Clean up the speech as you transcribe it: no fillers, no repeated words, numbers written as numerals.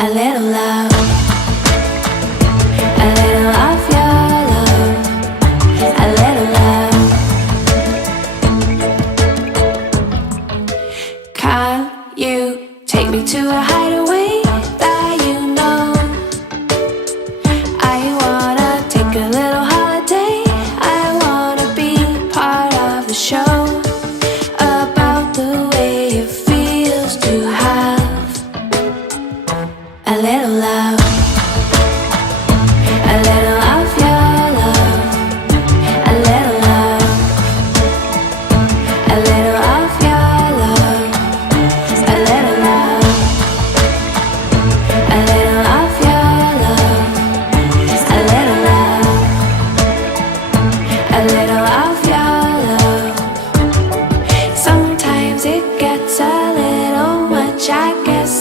A little love, a little of your love, a little love. Can you take me to a hideaway that you know? I wanna take a little holiday. I wanna be part of the show, about the way it feels to have a little love.